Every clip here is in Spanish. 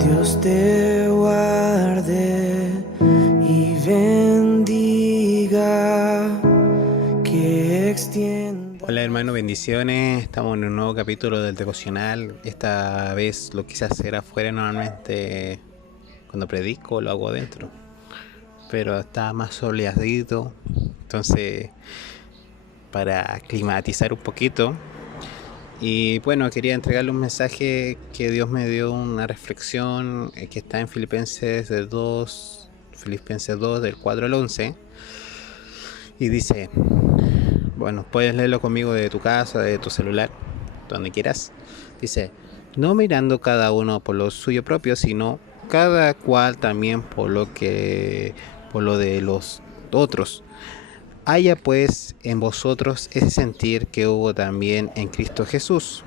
Dios te guarde y bendiga, que extienda. Hola hermano, bendiciones. Estamos en un nuevo capítulo del devocional. Esta vez lo quise hacer afuera, normalmente cuando predico lo hago adentro, pero está más soleadito, entonces para climatizar un poquito. Y bueno, quería entregarle un mensaje que Dios me dio, una reflexión que está en Filipenses 2, del 4 al 11, y dice, bueno, puedes leerlo conmigo de tu casa, de tu celular, donde quieras. Dice, no mirando cada uno por lo suyo propio, sino cada cual también por lo de los otros. Haya pues en vosotros ese sentir que hubo también en Cristo Jesús,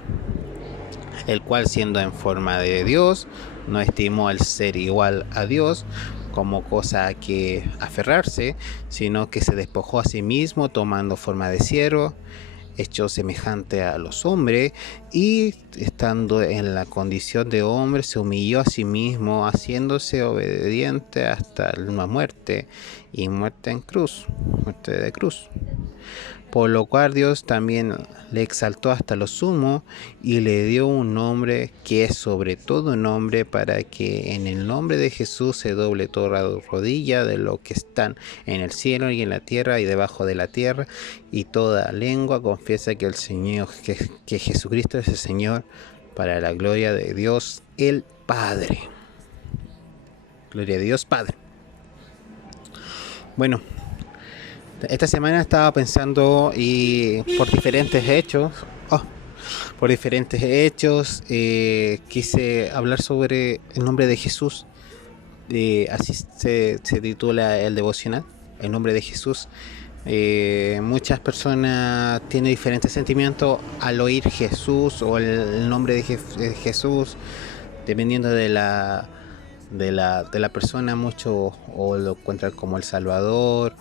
el cual siendo en forma de Dios, no estimó el ser igual a Dios como cosa a que aferrarse, sino que se despojó a sí mismo tomando forma de siervo, hecho semejante a los hombres, y estando en la condición de hombre se humilló a sí mismo, haciéndose obediente hasta la muerte, y muerte de cruz. Por lo cual Dios también le exaltó hasta lo sumo y le dio un nombre que es sobre todo nombre, para que en el nombre de Jesús se doble toda rodilla de lo que están en el cielo y en la tierra y debajo de la tierra, y toda lengua confiesa que el Señor, que Jesucristo es el Señor, para la gloria de Dios el Padre. Gloria a Dios Padre. Bueno, esta semana estaba pensando y por diferentes hechos, quise hablar sobre el nombre de Jesús. Así se titula el devocional, el nombre de Jesús. Muchas personas tienen diferentes sentimientos al oír Jesús o el nombre de Jesús, dependiendo de la persona. Muchos o lo encuentran como el Salvador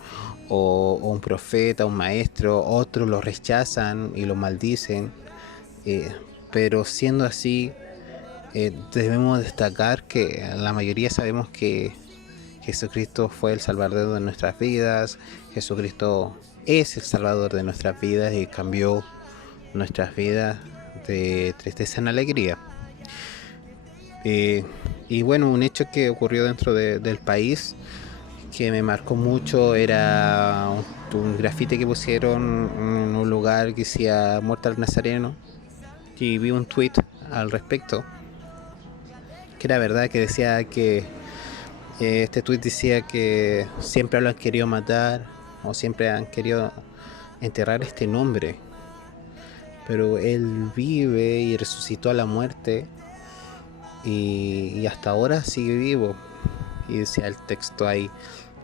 o un profeta, un maestro. Otros lo rechazan y lo maldicen, pero siendo así, debemos destacar que la mayoría sabemos que Jesucristo fue el Salvador de nuestras vidas. Jesucristo es el Salvador de nuestras vidas y cambió nuestras vidas de tristeza en alegría. Y bueno, un hecho que ocurrió dentro del país que me marcó mucho era un grafite que pusieron en un lugar que decía "Muerte al Nazareno", y vi un tweet al respecto que era verdad, que decía que este tweet decía que siempre lo han querido matar o siempre han querido enterrar este nombre, pero él vive y resucitó a la muerte, y hasta ahora sigue vivo. Y decía el texto ahí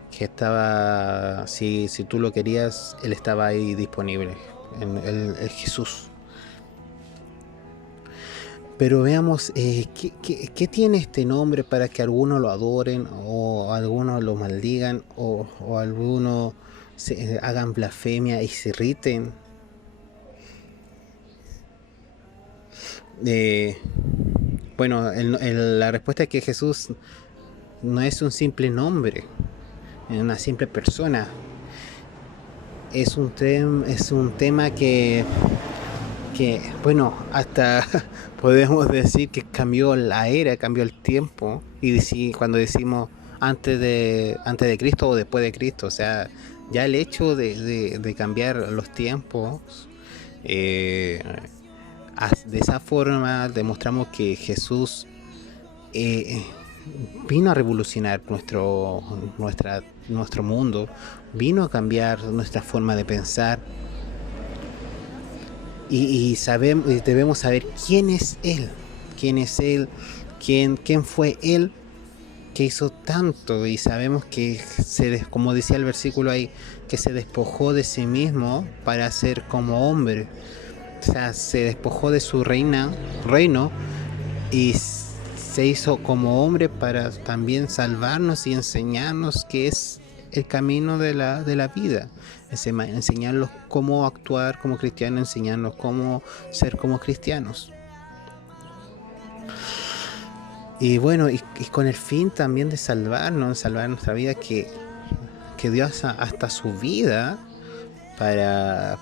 que estaba, si tú lo querías, él estaba ahí disponible, en el Jesús. Pero veamos, ¿qué tiene este nombre para que algunos lo adoren o algunos lo maldigan o algunos hagan blasfemia y se irriten? Bueno, la respuesta es que Jesús no es un simple nombre, es una simple persona. Es un tema que bueno, hasta podemos decir que cambió la era, cambió el tiempo. Y cuando decimos antes de Cristo o después de Cristo, o sea, ya el hecho de cambiar los tiempos, de esa forma demostramos que Jesús vino a revolucionar nuestro mundo, vino a cambiar nuestra forma de pensar. Y debemos saber quién es Él, quién fue Él que hizo tanto. Y sabemos que, como decía el versículo ahí, que se despojó de sí mismo para ser como hombre. O sea, se despojó de su reino y se hizo como hombre para también salvarnos y enseñarnos que es el camino de la vida. Enseñarnos cómo actuar como cristianos, enseñarnos cómo ser como cristianos. Y bueno, y con el fin también de salvarnos, salvar nuestra vida, que dio hasta su vida para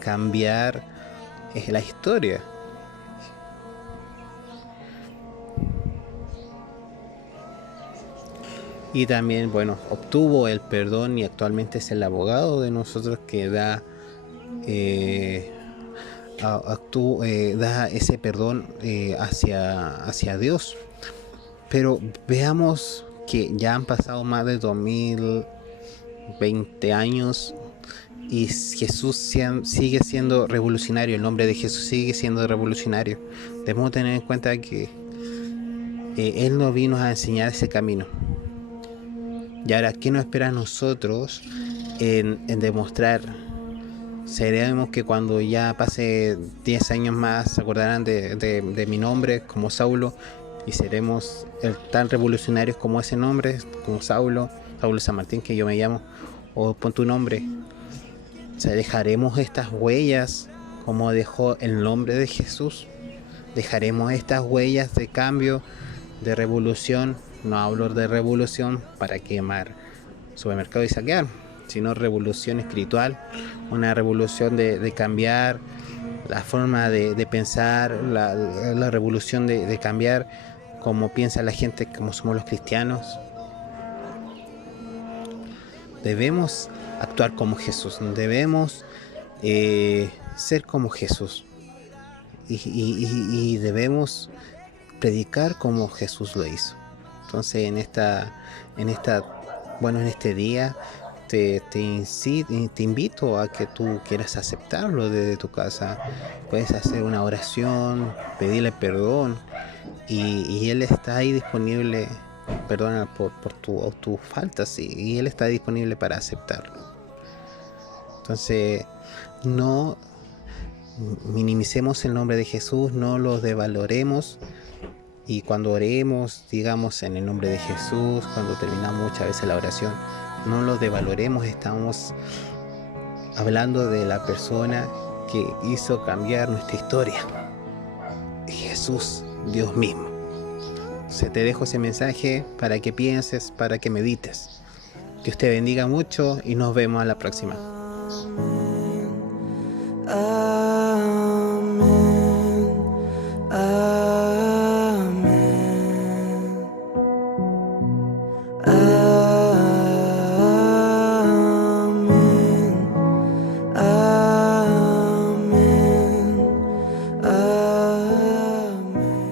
cambiar la historia. Y también, bueno, obtuvo el perdón y actualmente es el abogado de nosotros que da, eh, da ese perdón hacia Dios. Pero veamos que ya han pasado más de 2020 años y Jesús sigue siendo revolucionario, el nombre de Jesús sigue siendo revolucionario. Debemos tener en cuenta que Él nos vino a enseñar ese camino. Y ahora, ¿qué nos espera a nosotros en demostrar? Seremos que cuando ya pase 10 años más se acordarán de mi nombre como Saulo y seremos tan revolucionarios como ese nombre, como Saulo San Martín, que yo me llamo, o pon tu nombre. O sea, dejaremos estas huellas como dejó el nombre de Jesús. Dejaremos estas huellas de cambio, de revolución. No hablo de revolución para quemar supermercado y saquear, sino revolución espiritual, una revolución de cambiar la forma de pensar, la revolución de cambiar cómo piensa la gente, como somos los cristianos. Debemos actuar como Jesús, debemos ser como Jesús y debemos predicar como Jesús lo hizo. Entonces en este día te invito a que tú quieras aceptarlo desde tu casa. Puedes hacer una oración, pedirle perdón y Él está ahí disponible. Perdona por tus faltas y Él está disponible para aceptarlo. Entonces no minimicemos el nombre de Jesús, no lo devaloremos. Y cuando oremos, digamos en el nombre de Jesús, cuando terminamos muchas veces la oración, no lo devaloremos, estamos hablando de la persona que hizo cambiar nuestra historia. Jesús, Dios mismo. Te dejo ese mensaje para que pienses, para que medites. Dios te bendiga mucho y nos vemos a la próxima. Amén. Amén.